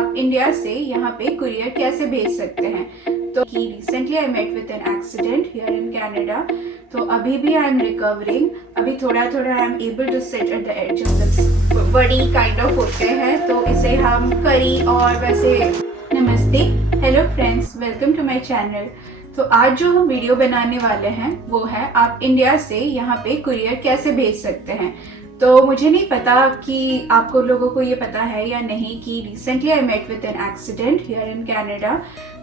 आप इंडिया से यहाँ पे कुरियर कैसे भेज सकते हैं। तो कि recently I met with an accident here in Canada, तो अभी भी आई एम रिकवरिंग। अभी थोड़ा थोड़ा I am able to sit at the edge of this, बड़ी काइंड ऑफ होते हैं तो इसे हम करी और वैसे। नमस्ते, hello friends, welcome to my channel. तो आज जो हम वीडियो बनाने वाले हैं वो है आप इंडिया से यहाँ पे कुरियर कैसे भेज सकते हैं। तो मुझे नहीं पता कि आपको लोगों को ये पता है या नहीं कि recently I met with an accident here in Canada,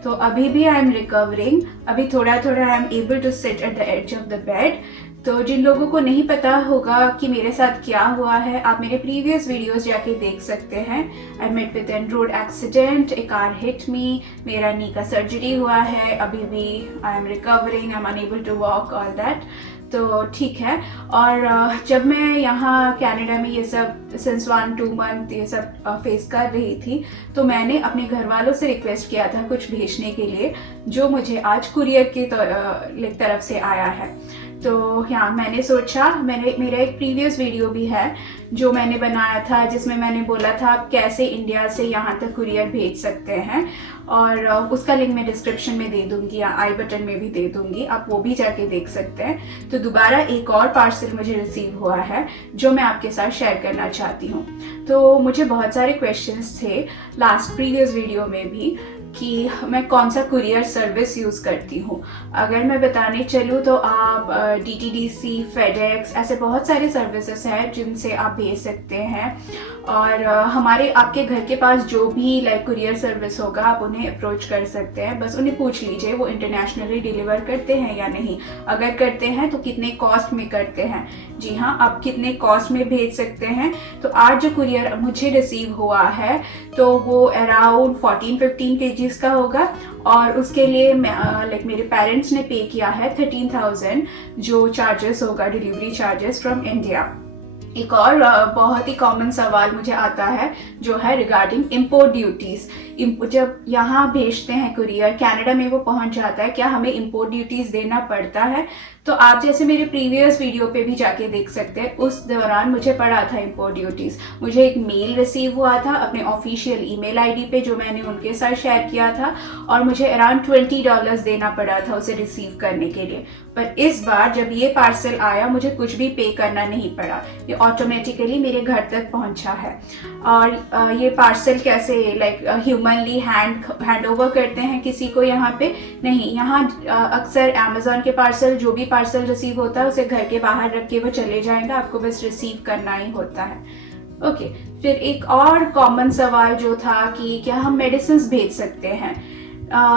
तो अभी भी आई एम रिकवरिंग। अभी थोड़ा थोड़ा I am able to sit at the edge of the bed. तो जिन लोगों को नहीं पता होगा कि मेरे साथ क्या हुआ है, आप मेरे प्रीवियस वीडियोस जाके देख सकते हैं। I met with an road accident, a car hit me, मेरा नी का सर्जरी हुआ है, अभी भी I am recovering, I am unable to walk, all that. तो ठीक है। और जब मैं यहाँ कनाडा में ये सब सिंस 1-2 मंथ ये सब फेस कर रही थी, तो मैंने अपने घर वालों से रिक्वेस्ट किया था कुछ भेजने के लिए, जो मुझे आज कुरियर की तरफ से आया है। तो यहाँ मैंने सोचा, मेरा एक प्रीवियस वीडियो भी है जो मैंने बनाया था जिसमें मैंने बोला था आप कैसे इंडिया से यहाँ तक कुरियर भेज सकते हैं, और उसका लिंक मैं डिस्क्रिप्शन में दे दूंगी या आई बटन में भी दे दूंगी, आप वो भी जाके देख सकते हैं। तो दोबारा एक और पार्सल मुझे रिसीव हुआ है जो मैं आपके साथ शेयर करना चाहती हूँ। तो मुझे बहुत सारे क्वेश्चंस थे लास्ट प्रीवियस वीडियो में भी कि मैं कौन सा कुरियर सर्विस यूज़ करती हूँ। अगर मैं बताने चलूँ तो आप DTDC, FedEx, ऐसे बहुत सारे सर्विसेज हैं जिनसे आप भेज सकते हैं। और हमारे आपके घर के पास जो भी कुरियर सर्विस होगा आप उन्हें अप्रोच कर सकते हैं। बस उन्हें पूछ लीजिए वो इंटरनेशनली डिलीवर करते हैं या नहीं, अगर करते हैं तो कितने कॉस्ट में करते हैं। जी हाँ, आप कितने कॉस्ट में भेज सकते हैं। तो आज जो कुरियर मुझे रिसीव हुआ है तो वो अराउंड 14-15 kgs का होगा, और उसके लिए मेरे पेरेंट्स ने पे किया है 13,000 जो चार्जेस होगा, डिलीवरी चार्जेस फ्रॉम इंडिया। एक और बहुत ही कॉमन सवाल मुझे आता है जो है रिगार्डिंग इम्पोर्ट ड्यूटीज़। जब यहाँ भेजते हैं कुरियर, कनाडा में वो पहुँच जाता है, क्या हमें इम्पोर्ट ड्यूटीज़ देना पड़ता है। तो आप जैसे मेरे प्रीवियस वीडियो पे भी जाके देख सकते हैं, उस दौरान मुझे पड़ा था इम्पोर्ट ड्यूटीज़। मुझे एक मेल रिसीव हुआ था अपने ऑफिशियल ईमेल आईडी पे जो मैंने उनके साथ शेयर किया था, और मुझे अराउंड $20 देना पड़ा था उसे रिसीव करने के लिए। पर इस बार जब ये पार्सल आया मुझे कुछ भी पे करना नहीं पड़ा, ये ऑटोमेटिकली मेरे घर तक पहुंचा है। और ये पार्सल कैसे ह्यूमनली हैंड ओवर करते हैं किसी को यहाँ पे नहीं। यहाँ अक्सर अमेजोन के पार्सल, जो भी पार्सल रिसीव होता है उसे घर के बाहर रख के वो चले जाएंगे, आपको बस रिसीव करना ही होता है। ओके, फिर एक और कॉमन सवाल जो था कि क्या हम मेडिसिन भेज सकते हैं।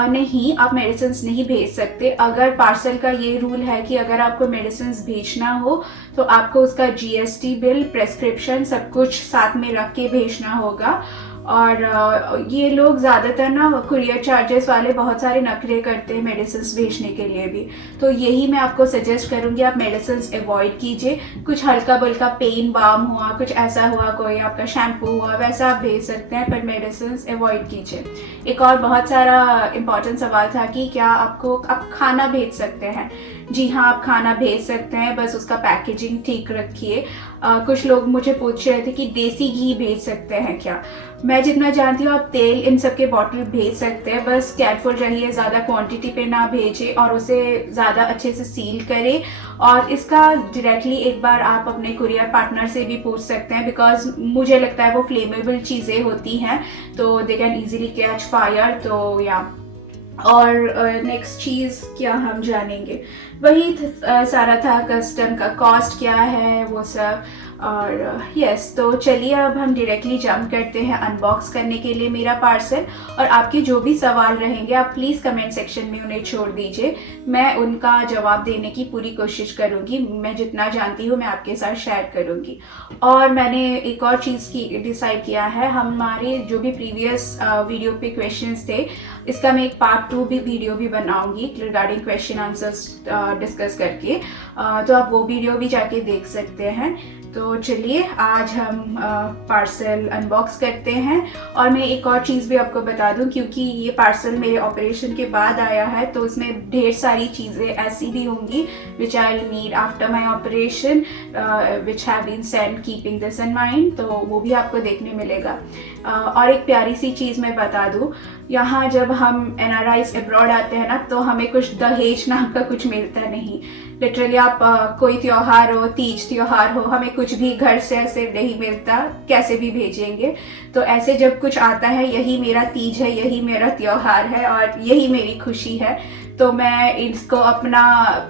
नहीं, आप मेडिसिन नहीं भेज सकते। अगर पार्सल का ये रूल है कि अगर आपको मेडिसिन भेजना हो तो आपको उसका GST बिल, प्रेस्क्रिप्शन सब कुछ साथ में रख के भेजना होगा। और ये लोग ज़्यादातर ना कुरियर चार्जेस वाले बहुत सारे नखरे करते हैं मेडिसिन भेजने के लिए भी, तो यही मैं आपको सजेस्ट करूँगी आप मेडिसिन अवॉइड कीजिए। कुछ हल्का बल्का पेन बाम हुआ, कुछ ऐसा हुआ, कोई आपका शैम्पू हुआ, वैसा आप भेज सकते हैं, पर मेडिसिन अवॉइड कीजिए। एक और बहुत सारा इम्पॉर्टेंट सवाल था कि क्या आप खाना भेज सकते हैं। जी हाँ, आप खाना भेज सकते हैं, बस उसका पैकेजिंग ठीक रखिए। कुछ लोग मुझे पूछ रहे थे कि देसी घी भेज सकते हैं क्या। मैं जितना जानती हूँ आप तेल इन सब के बॉटल भेज सकते हैं, बस केयरफुल रहिए, ज़्यादा क्वांटिटी पे ना भेजें और उसे ज़्यादा अच्छे से सील करें। और इसका डायरेक्टली एक बार आप अपने कुरियर पार्टनर से भी पूछ सकते हैं, बिकॉज मुझे लगता है वो फ्लेमेबल चीज़ें होती हैं तो they can easily catch fire. तो या और नेक्स्ट चीज़ क्या हम जानेंगे, वही सारा था, कस्टम का कॉस्ट क्या है वो सब। और यस, तो चलिए अब हम डायरेक्टली जंप करते हैं अनबॉक्स करने के लिए मेरा पार्सल। और आपके जो भी सवाल रहेंगे आप प्लीज़ कमेंट सेक्शन में उन्हें छोड़ दीजिए, मैं उनका जवाब देने की पूरी कोशिश करूँगी। मैं जितना जानती हूँ मैं आपके साथ शेयर करूँगी। और मैंने एक और चीज़ की डिसाइड किया है, हमारे जो भी प्रीवियस वीडियो पे क्वेश्चंस थे, इसका मैं एक पार्ट 2 भी वीडियो भी बनाऊँगी रिगार्डिंग क्वेश्चन आंसर्स डिस्कस करके, तो आप वो वीडियो भी जाके देख सकते हैं। तो चलिए आज हम पार्सल अनबॉक्स करते हैं। और मैं एक और चीज़ भी आपको बता दूं, क्योंकि ये पार्सल मेरे ऑपरेशन के बाद आया है तो इसमें ढेर सारी चीज़ें ऐसी भी होंगी which I need after my operation, which have been sent keeping this in mind, तो वो भी आपको देखने मिलेगा। और एक प्यारी सी चीज़ मैं बता दूँ, यहाँ जब हम NRIs अब्रॉड आते हैं ना, तो हमें कुछ दहेज नाम का कुछ मिलता नहीं। लिटरली आप कोई त्योहार हो, तीज त्योहार हो, हमें कुछ भी घर से ऐसे नहीं मिलता, कैसे भी भेजेंगे। तो ऐसे जब कुछ आता है, यही मेरा तीज है, यही मेरा त्योहार है और यही मेरी खुशी है। तो मैं इसको अपना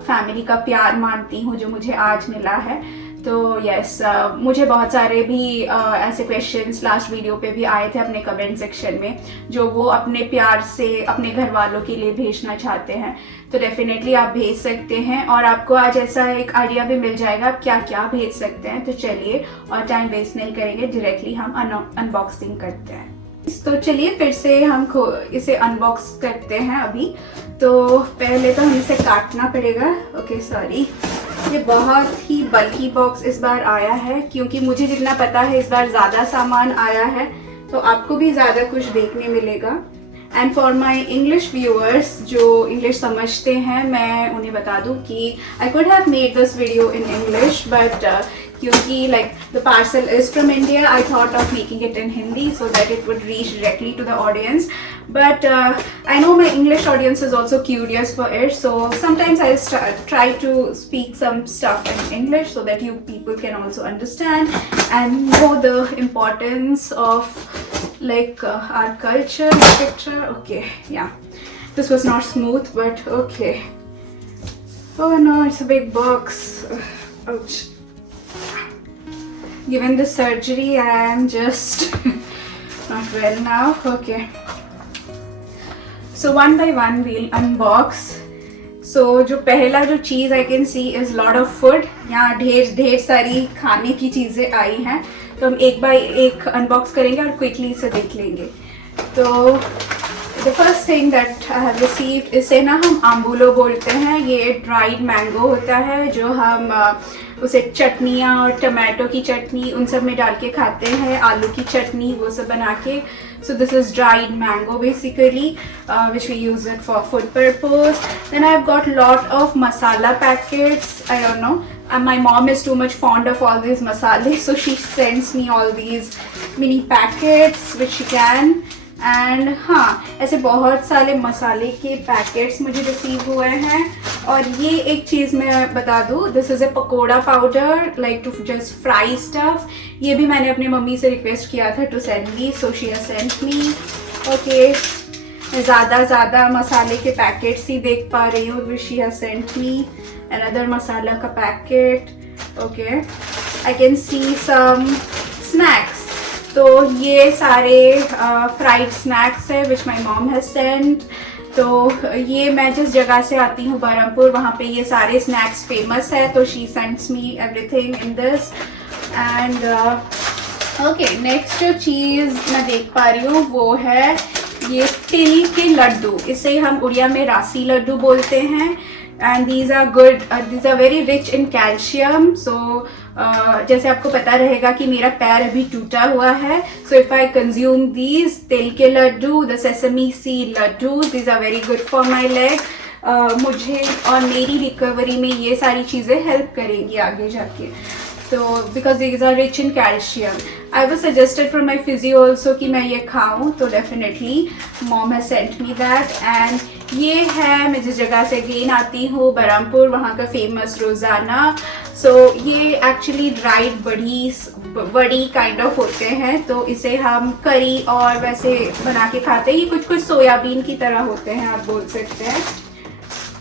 फैमिली का प्यार मानती हूँ जो मुझे आज मिला है। तो यस, मुझे बहुत सारे भी ऐसे क्वेश्चंस लास्ट वीडियो पे भी आए थे अपने कमेंट सेक्शन में, जो वो अपने प्यार से अपने घर वालों के लिए भेजना चाहते हैं। तो डेफिनेटली आप भेज सकते हैं और आपको आज ऐसा एक आइडिया भी मिल जाएगा आप क्या क्या भेज सकते हैं। तो चलिए, और टाइम वेस्ट नहीं करेंगे, डायरेक्टली हम अनबॉक्सिंग करते हैं। तो चलिए फिर से हम इसे अनबॉक्स करते हैं अभी। तो पहले तो हम इसे काटना पड़ेगा। ओके सॉरी, ये बहुत ही बल्की बॉक्स इस बार आया है, क्योंकि मुझे जितना पता है इस बार ज़्यादा सामान आया है, तो आपको भी ज़्यादा कुछ देखने मिलेगा। And for my English viewers जो इंग्लिश समझते हैं, मैं उन्हें बता दूं कि I could have made this video in English, but क्योंकि like the parcel is from India, I thought of making it in Hindi so that it would reach directly to the audience. But I know my English audience is also curious for it, so sometimes I'll try to speak some stuff in English so that you people can also understand and know the importance of like our culture, etc. Okay, yeah, this was not smooth, but okay. Oh no, it's a big box. Ouch. Given the surgery, I am just not well now. Okay, so one by one we'll unbox. So जो पहला जो चीज़ I can see is lot of food. यहाँ ढेर सारी खाने की चीज़ें आई हैं, तो हम एक बाय एक अनबॉक्स करेंगे और क्विकली इसे देख लेंगे। तो the first thing that I have received, इसे ना हम आम्बुलो बोलते हैं। ये ड्राइड मैंगो होता है, जो हम उसे चटनियाँ और टमाटो की चटनी उन सब में डाल के खाते हैं, आलू की चटनी वो सब बना के। So this is dried mango basically, which we use it for food purpose. Then I've got lot of masala packets. I don't know. My mom is too much fond of all these masala, so she sends me all these mini packets which she can. And हाँ, ऐसे बहुत सारे मसाले के packets मुझे receive हुए हैं। और ये एक चीज़ मैं बता दूँ, this is a pakora powder like to just fry stuff. ये भी मैंने अपनी मम्मी से रिक्वेस्ट किया था to send me, so she has sent me. Okay, मैं ज़्यादा मसाले के पैकेट्स ही देख पा रही हूँ, which she has sent me. Another masala का packet. Okay, I can see some snacks. तो ये सारे फ्राइड स्नैक्स है which my mom has sent. तो ये मैं जिस जगह से आती हूँ बरहमपुर, वहाँ पे ये सारे स्नैक्स फेमस है, तो she sends me everything in this. And okay, next जो चीज़ मैं देख पा रही हूँ वो है ये तिल के लड्डू। इसे हम उड़िया में रासी लड्डू बोलते हैं। And these are good, these are very rich in calcium. So जैसे आपको पता रहेगा कि मेरा पैर अभी टूटा हुआ है, so if I consume these तिल के Laddu, the sesame seed Laddu, these are very good for my leg. मुझे और मेरी रिकवरी में ये सारी चीज़ें हेल्प करेंगी आगे जाके। तो because these are rich in calcium. I was suggested from my physio also कि मैं ये खाऊं, तो definitely mom has sent me that. And ये है, मैं जिस जगह से अगेन आती हूँ बरहमपुर, वहाँ का फेमस रोज़ाना। सो ये एक्चुअली ड्राइड बड़ी काइंड ऑफ होते हैं, तो इसे हम करी और वैसे बना के खाते हैं। ये कुछ सोयाबीन की तरह होते हैं, आप बोल सकते हैं।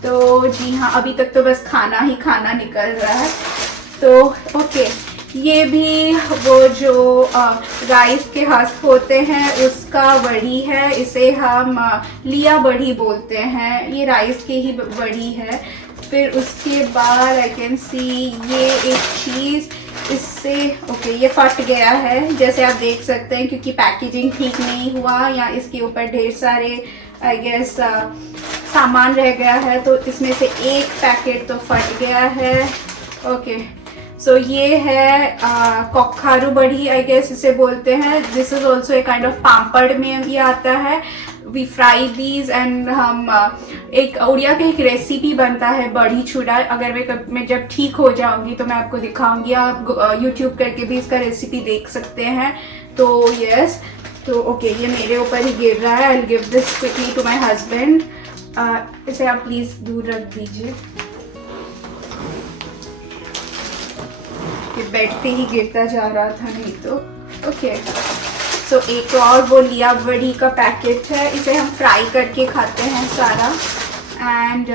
तो जी हाँ, अभी तक तो बस खाना ही खाना निकल रहा है। तो ओके, ये भी वो जो राइस के हस्क होते हैं उसका बड़ी है, इसे हम लिया बड़ी बोलते हैं। ये राइस की ही बड़ी है। फिर उसके बाद आई कैन सी ये एक चीज़, इससे ओके ये फट गया है जैसे आप देख सकते हैं, क्योंकि पैकेजिंग ठीक नहीं हुआ या इसके ऊपर ढेर सारे आई गेस सामान रह गया है, तो इसमें से एक पैकेट तो फट गया है। ओके, सो ये है कखारू बड़ी आई गेस इसे बोलते हैं। This is also a kind of papad में ये आता है। वी फ्राई दीज एंड हम एक उड़िया का एक रेसिपी बनता है बड़ी चूड़ा। अगर मैं जब ठीक हो जाऊंगी तो मैं आपको दिखाऊंगी, आप यूट्यूब करके भी इसका रेसिपी देख सकते हैं। तो यस, तो ओके, ये मेरे ऊपर ही गिर रहा है। I will give this quickly to my husband. इसे आप प्लीज दूर रख दीजिए, ये बेड पे ही गिरता जा रहा था नहीं तो। ओके, सो एक और वो लिया बड़ी का पैकेट है, इसे हम फ्राई करके खाते हैं सारा। And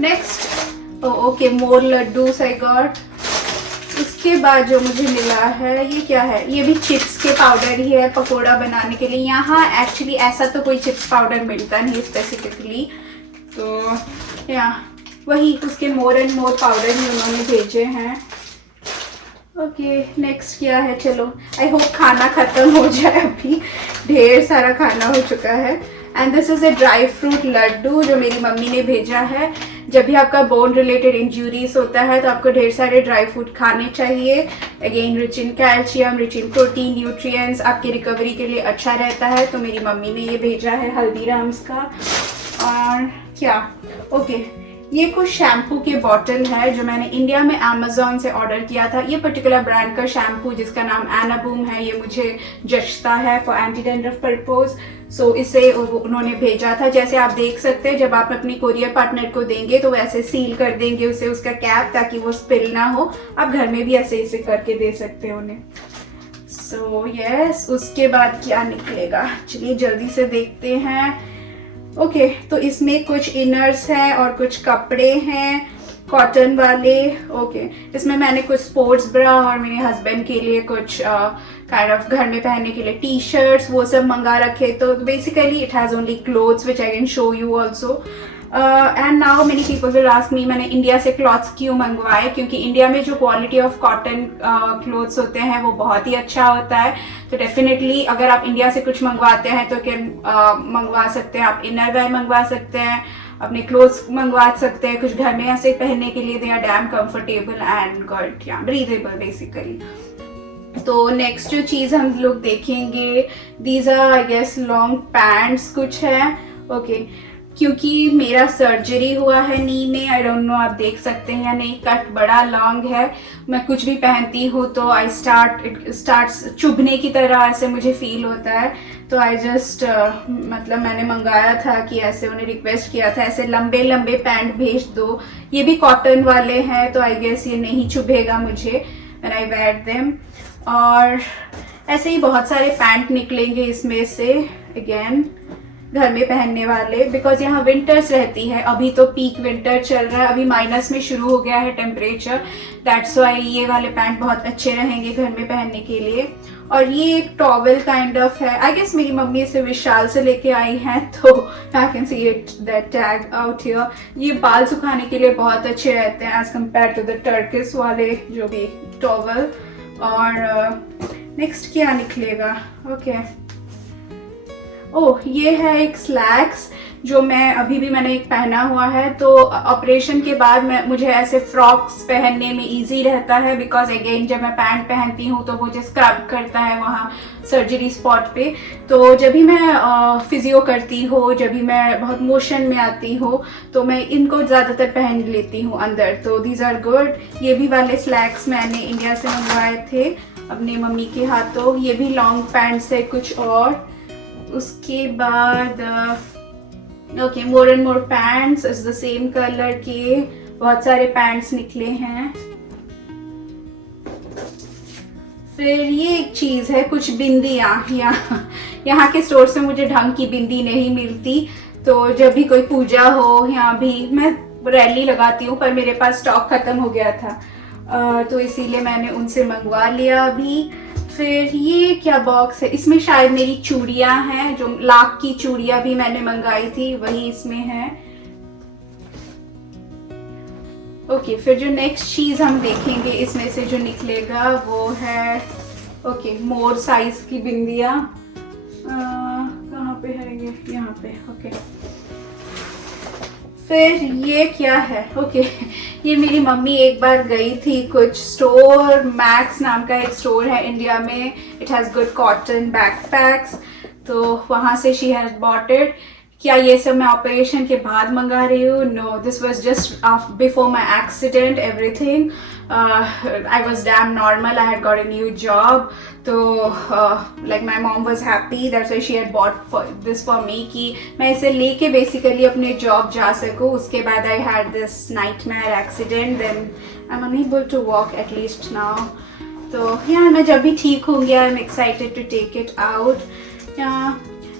next okay, more laddus I got. उसके बाद जो मुझे मिला है, ये क्या है? ये भी चिप्स के पाउडर ही है पकोड़ा बनाने के लिए। यहाँ एक्चुअली ऐसा तो कोई चिप्स पाउडर मिलता नहीं स्पेसिफिकली, तो या वही उसके मोर एंड मोर पाउडर ही उन्होंने भेजे हैं। ओके, नेक्स्ट क्या है? चलो, आई होप खाना ख़त्म हो जाए, अभी ढेर सारा खाना हो चुका है। And this is a dry fruit laddu जो मेरी मम्मी ने भेजा है। जब भी आपका बोन रिलेटेड इंजरीज होता है तो आपको ढेर सारे ड्राई फ्रूट खाने चाहिए। Again rich in calcium, rich in protein, nutrients, आपकी रिकवरी के लिए अच्छा रहता है। तो मेरी मम्मी ने ये भेजा है हल्दीराम्स का। और क्या, ओके, ये कुछ शैम्पू के बॉटल है जो मैंने इंडिया में अमेज़ॉन से ऑर्डर किया था। ये पर्टिकुलर ब्रांड का शैम्पू जिसका नाम एनाबूम है, ये मुझे जचता है फॉर एंटी डैंड्रफ पर्पज। सो इसे उन्होंने भेजा था। जैसे आप देख सकते हैं, जब आप अपनी कोरियर पार्टनर को देंगे तो वैसे सील कर देंगे उसे उसका कैप, ताकि वो स्पिल ना हो। आप घर में भी ऐसे इसे करके दे सकते हैं उन्हें। सो यस, उसके बाद क्या निकलेगा, चलिए जल्दी से देखते हैं। ओके, तो इसमें कुछ इनर्स हैं और कुछ कपड़े हैं कॉटन वाले। ओके, इसमें मैंने कुछ स्पोर्ट्स ब्रा और मेरे हस्बैंड के लिए कुछ काइंड ऑफ घर में पहनने के लिए टी शर्ट्स वो सब मंगा रखे। तो basically it has only clothes which I can show you also. And now many people will ask me, मैंने इंडिया से क्लॉथ्स क्यों मंगवाए? क्योंकि इंडिया में जो क्वालिटी ऑफ कॉटन क्लोथ्स होते हैं वो बहुत ही अच्छा होता है। तो डेफिनेटली अगर आप इंडिया से कुछ मंगवाते हैं तो क्या मंगवा सकते हैं, आप इनर वेयर मंगवा सकते हैं, अपने क्लोथ्स मंगवा सकते हैं कुछ घर में ऐसे पहनने के लिए। They are damn comfortable and good, या ब्रीदेबल बेसिकली। तो नेक्स्ट जो चीज़ हम लोग देखेंगे, these are I guess long pants कुछ है। ओके, क्योंकि मेरा सर्जरी हुआ है नी में, आई डोंट नो आप देख सकते हैं या नहीं, कट बड़ा लॉन्ग है। मैं कुछ भी पहनती हूँ तो इट स्टार्ट्स चुभने की तरह ऐसे मुझे फील होता है। तो आई जस्ट मतलब मैंने मंगाया था कि ऐसे उन्हें रिक्वेस्ट किया था ऐसे लंबे लंबे पैंट भेज दो। ये भी कॉटन वाले हैं तो आई गेस ये नहीं चुभेगा मुझे व्हेन आई वेयर देम। और ऐसे ही बहुत सारे पैंट निकलेंगे इसमें से, अगेन घर में पहनने वाले, बिकॉज यहाँ विंटर्स रहती है। अभी तो पीक विंटर चल रहा है, अभी माइनस में शुरू हो गया है टेम्परेचर। दैट्स वाई ये वाले पैंट बहुत अच्छे रहेंगे घर में पहनने के लिए। और ये एक टॉवल काइंड ऑफ है, आई गेस मेरी मम्मी इसे विशाल से लेके आई हैं, तो I can see it that tag out here. ये बाल सुखाने के लिए बहुत अच्छे रहते हैं as compare to the Turkish वाले जो भी टॉवल। और नेक्स्ट क्या निकलेगा? ओके, ओह, ये है एक स्लैक्स जो मैंने एक पहना हुआ है। तो ऑपरेशन के बाद मुझे ऐसे फ्रॉक्स पहनने में इजी रहता है, बिकॉज अगेन जब मैं पैंट पहनती हूँ तो मुझे स्क्रब करता है वहाँ सर्जरी स्पॉट पे। तो जब भी मैं फिजियो करती हूँ, जब भी मैं बहुत मोशन में आती हूँ तो मैं इनको ज़्यादातर पहन लेती हूँ अंदर। तो दीज आर गुड। ये भी वाले स्लैक्स मैंने इंडिया से मंगवाए थे अपनी मम्मी के हाथों। ये भी लॉन्ग पैंट्स है कुछ। और उसके बाद okay, more and more pants is the same colour के बहुत सारे पैंट्स निकले हैं। फिर ये एक चीज है, कुछ बिंदियाँ। यहाँ के स्टोर से मुझे ढंग की बिंदी नहीं मिलती, तो जब भी कोई पूजा हो यहाँ भी मैं रैली लगाती हूँ, पर मेरे पास स्टॉक खत्म हो गया था तो इसीलिए मैंने उनसे मंगवा लिया अभी। फिर ये क्या बॉक्स है, इसमें शायद मेरी चूड़ियाँ हैं, जो लाख की चूड़ियाँ भी मैंने मंगाई थी वही इसमें है। ओके, फिर जो नेक्स्ट चीज हम देखेंगे इसमें से जो निकलेगा वो है ओके, मोर साइज की बिंदियाँ। कहाँ पे है ये? यहाँ पे। ओके, फिर ये क्या है? ओके, ये मेरी मम्मी एक बार गई थी कुछ स्टोर, मैक्स नाम का एक स्टोर है इंडिया में, it has good cotton backpacks, तो वहाँ से शी हैज़ बॉट इट। क्या ये सब मैं ऑपरेशन के बाद मंगा रही हूँ? No, this was just before my accident everything. I was damn normal. I had got a new job. तो like my mom was happy. That's why she had bought this for me कि मैं इसे लेके basically अपने job जा सकूँ. उसके बाद I had this nightmare accident. Then I'm unable to walk at least now. तो yeah, मैं जब भी ठीक होंगी I'm excited to take it out. Yeah.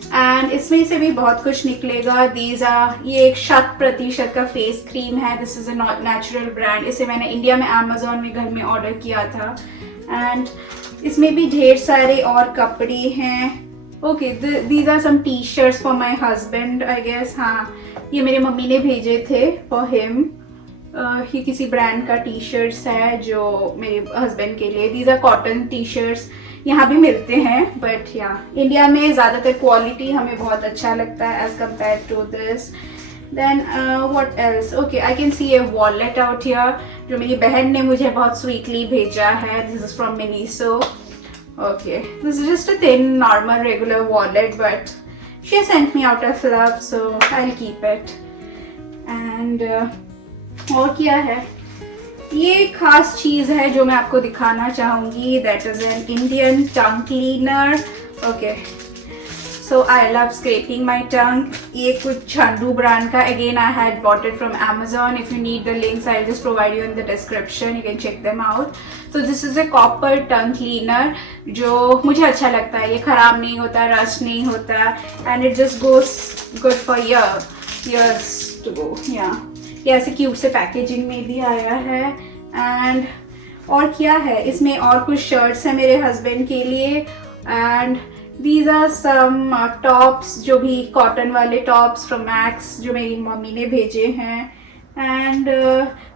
And इसमें से भी बहुत कुछ निकलेगा. दीज आर, ये एक 100% का फेस क्रीम है. This is a natural brand. इसे मैंने इंडिया में अमेजोन में घर में ऑर्डर किया था. एंड इसमें भी ढेर सारे और कपड़े हैं. Okay, these are some T shirts for my husband I guess. हाँ, ये मेरे मम्मी ने भेजे थे फॉर हिम. ये किसी ब्रांड का टी शर्ट्स है जो मेरे हस्बैंड के लिए. These are cotton T shirts. यहाँ भी मिलते हैं बट या इंडिया में ज़्यादातर क्वालिटी हमें बहुत अच्छा लगता है as compare to this. Then what else? Okay, I can see a wallet out here जो मेरी बहन ने मुझे बहुत स्वीटली भेजा है. This is from Miniso. Okay, this is just a thin normal regular wallet but she sent me out of love so I will keep it. And और क्या है? ये खास चीज़ है जो मैं आपको दिखाना चाहूँगी. That is an Indian tongue cleaner. Okay, so I love scraping my tongue. ये कुछ झंडू ब्रांड का. Again I had bought it from Amazon. If you need the links I just provide you in the description. You can check them out. So this is a copper tongue cleaner जो मुझे अच्छा लगता है. ये ख़राब नहीं होता, rust नहीं होता and it just goes good for years to go. या ये ऐसे क्यूट से पैकेजिंग में भी आया है. एंड और क्या है इसमें? और कुछ शर्ट्स हैं मेरे हस्बैंड के लिए. And these are some tops जो भी कॉटन वाले टॉप्स फ्रॉम मैक्स जो मेरी मम्मी ने भेजे हैं. एंड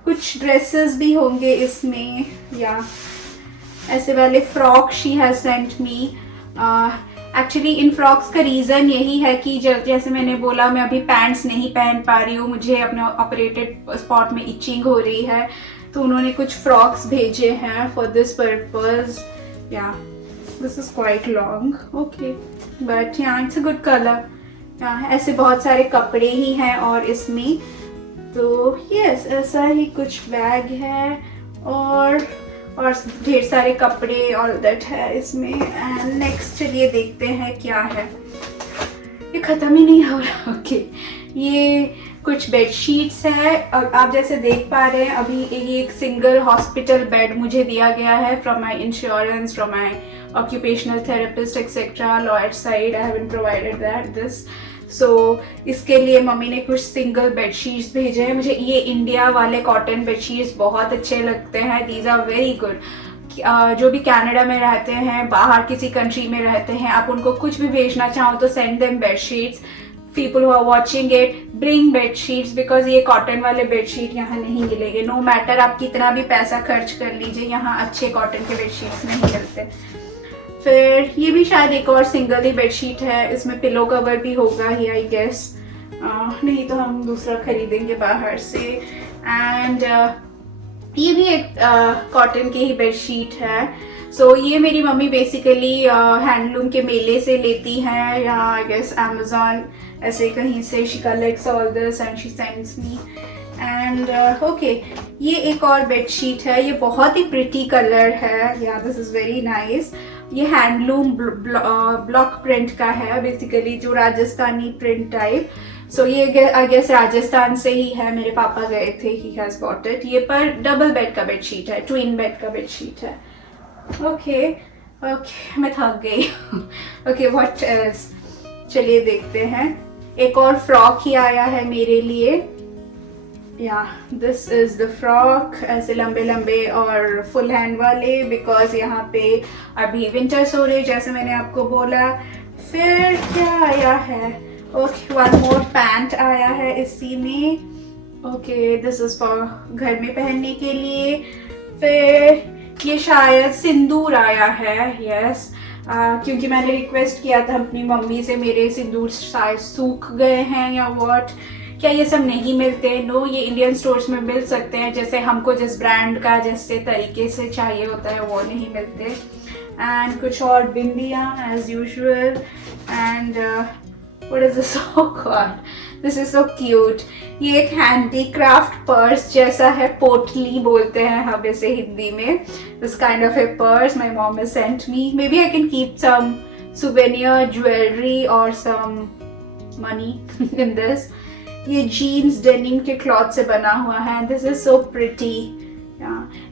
कुछ ड्रेसेस भी होंगे इसमें. या ऐसे वाले frock she has sent me. Actually इन फ्रॉक्स का रीज़न यही है कि जैसे मैंने बोला मैं अभी पैंट्स नहीं पहन पा रही हूँ. मुझे अपने ऑपरेटेड स्पॉट में इचिंग हो रही है तो उन्होंने कुछ फ्रॉक्स भेजे हैं फॉर दिस पर्पज. या this is quite long. Okay, but या इट्स अ गुड कलर. ऐसे बहुत सारे कपड़े ही हैं और इसमें तो यस ऐसा ही कुछ बैग है और ढेर सारे कपड़े ऑल दैट है इसमें. एंड नेक्स्ट चलिए देखते हैं क्या है. ये ख़त्म ही नहीं हो रहा. ओके, ये कुछ बेड शीट्स है. आप जैसे देख पा रहे हैं अभी ये एक सिंगल हॉस्पिटल बेड मुझे दिया गया है from my insurance, from my occupational therapist etcetera. Lawyer side I haven't provided that this. So इसके लिए मम्मी ने कुछ सिंगल बेडशीट्स भेजे हैं. मुझे ये इंडिया वाले कॉटन बेडशीट्स बहुत अच्छे लगते हैं. These are very good. जो भी कनाडा में रहते हैं, बाहर किसी कंट्री में रहते हैं, आप उनको कुछ भी भेजना चाहो तो send them bedsheets. People who are watching it, bring bedsheets because ये कॉटन वाले बेडशीट यहाँ नहीं मिलेंगे. नो मैटर आप कितना भी पैसा खर्च कर लीजिए, यहाँ अच्छे कॉटन के बेडशीट्स नहीं मिलते. फिर ये भी शायद एक और सिंगल ही बेडशीट है. इसमें पिलो कवर भी होगा ही आई गेस. नहीं तो हम दूसरा खरीदेंगे बाहर से. एंड ये भी एक कॉटन की ही बेडशीट है. सो ये मेरी मम्मी बेसिकली हैंडलूम के मेले से लेती हैं या आई गेस अमेजोन ऐसे कहीं से. She collects all this and she sends me. And okay, ये एक और बेडशीट है. ये बहुत ही प्रिटी कलर है. या दिस इज़ वेरी नाइस. ये हैंडलूम ब्लॉक प्रिंट का है बेसिकली, जो राजस्थानी प्रिंट टाइप. सो ये आई गेस राजस्थान से ही है. मेरे पापा गए थे, ही हैज़ बॉट इट. ये पर डबल बेड का बेडशीट है, ट्विन बेड का बेडशीट है. ओके, मैं थक गई. Okay, what else? चलिए देखते हैं. एक और फ्रॉक ही आया है मेरे लिए. या दिस इज द फ्रॉक. ऐसे लंबे लंबे और फुल हैंड वाले बिकॉज यहाँ पे अभी विंटर्स हो रहे जैसे मैंने आपको बोला. फिर क्या आया है? ओके, वन मोर पैंट आया है इसी में. ओके, दिस इज फॉर घर में पहनने के लिए. फिर ये शायद सिंदूर आया है. यस, क्योंकि मैंने रिक्वेस्ट किया था अपनी मम्मी से, मेरे सिंदूर शायद सूख गए हैं या व्हाट. क्या ये सब नहीं मिलते? नो, ये इंडियन स्टोर्स में मिल सकते हैं. जैसे हमको जिस ब्रांड का जैसे तरीके से चाहिए होता है वो नहीं मिलते. एंड कुछ और बिंदियाँ as usual. And What is this? Oh God, this is so cute. ये एक handicraft पर्स जैसा है, पोटली बोलते हैं हम इसे हिंदी में. This kind of a purse my mom has sent me. Maybe I can keep some souvenir jewelry or some money in this. ये jeans denim के cloth से बना हुआ है. This is so pretty.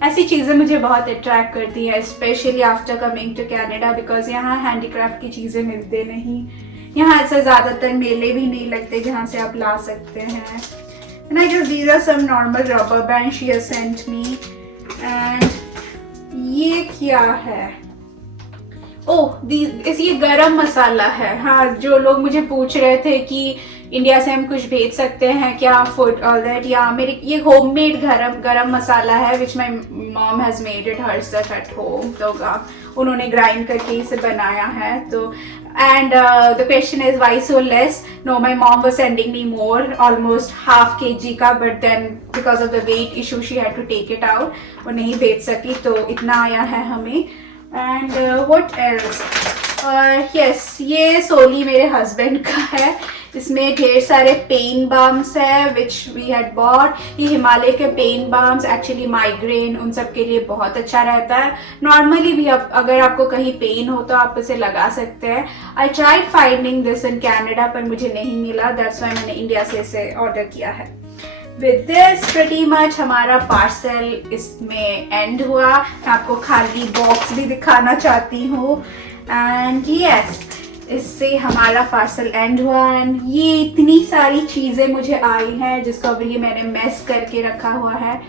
ऐसी चीज़ें मुझे बहुत अट्रैक्ट करती है, specially after coming to Canada, because यहाँ हैंडीक्राफ्ट की चीज़ें मिलते नहीं. यहाँ ऐसे ज़्यादातर मेले भी नहीं लगते जहाँ से आप ला सकते हैं. And I guess these are some normal rubber band she has sent me. And ये क्या है? ओह, ये गरम मसाला है. हाँ, जो लोग मुझे पूछ रहे थे कि इंडिया से हम कुछ भेज सकते हैं क्या, फूड ऑल दैट, या मेरे ये होममेड गरम मसाला है which my mom has made it herself at home. तो उन्होंने ग्राइंड करके इसे बनाया है. तो and the question is why so less. No, my mom was sending me more, almost ½ kg का, but then because of the weight issue she had to take it out. वो नहीं भेज सकी, तो इतना आया है हमें. And what else? यस, ये सोली मेरे हस्बैंड का है. इसमें ढेर सारे पेन बाम्स है विच वी हैड बॉट. ये हिमालय के पेन बाम्स एक्चुअली माइग्रेन उन सब के लिए बहुत अच्छा रहता है. नॉर्मली भी अगर आपको कहीं पेन हो तो आप इसे लगा सकते हैं. I tried finding this in Canada पर मुझे नहीं मिला. दैट्स व्हाई मैंने इंडिया से इसे ऑर्डर किया है. विद दिस प्रीटी मच हमारा पार्सल इसमें एंड हुआ. मैं आपको खाली बॉक्स भी दिखाना चाहती हूँ. एंड यस, इससे हमारा पार्सल एंड हुआ. एंड ये इतनी सारी चीज़ें मुझे आई हैं जिसको अभी मैंने मेस करके रखा हुआ है.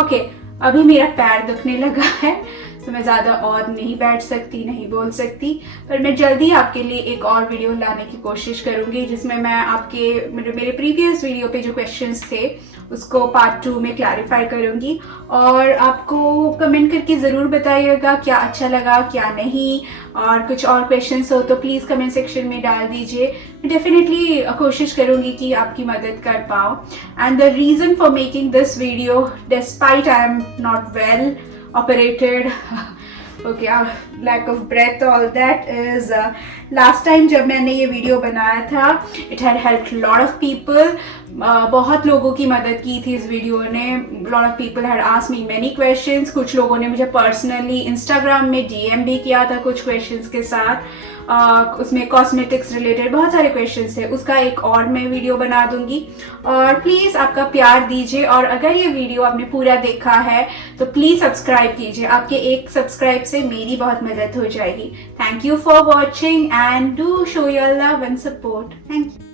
ओके, अभी मेरा पैर दुखने लगा है तो मैं ज़्यादा और नहीं बैठ सकती, नहीं बोल सकती. पर मैं जल्दी आपके लिए एक और वीडियो लाने की कोशिश करूँगी जिसमें मैं आपके मेरे प्रीवियस वीडियो पे जो क्वेश्चंस थे उसको पार्ट 2 में क्लैरिफाई करूँगी. और आपको कमेंट करके ज़रूर बताइएगा क्या अच्छा लगा क्या नहीं, और कुछ और क्वेश्चंस हो तो प्लीज़ कमेंट सेक्शन में डाल दीजिए. मैं डेफिनेटली कोशिश करूँगी कि आपकी मदद कर पाऊँ. And the reason for making this video, despite I am not well operated, okay, lack of breath, all that is last time जब मैंने ये वीडियो बनाया था it had helped lot of people. बहुत लोगों की मदद की थी इस वीडियो ने. lot of people had asked me many questions. कुछ लोगों ने मुझे पर्सनली इंस्टाग्राम में DM भी किया था कुछ क्वेश्चंस के साथ. उसमें कॉस्मेटिक्स रिलेटेड बहुत सारे क्वेश्चंस थे. उसका एक और मैं वीडियो बना दूंगी. और प्लीज़ आपका प्यार दीजिए. और अगर ये वीडियो आपने पूरा देखा है तो प्लीज़ सब्सक्राइब कीजिए. आपके एक सब्सक्राइब से मेरी बहुत मदद हो जाएगी. Thank you for watching and do show your love and support. Thank you.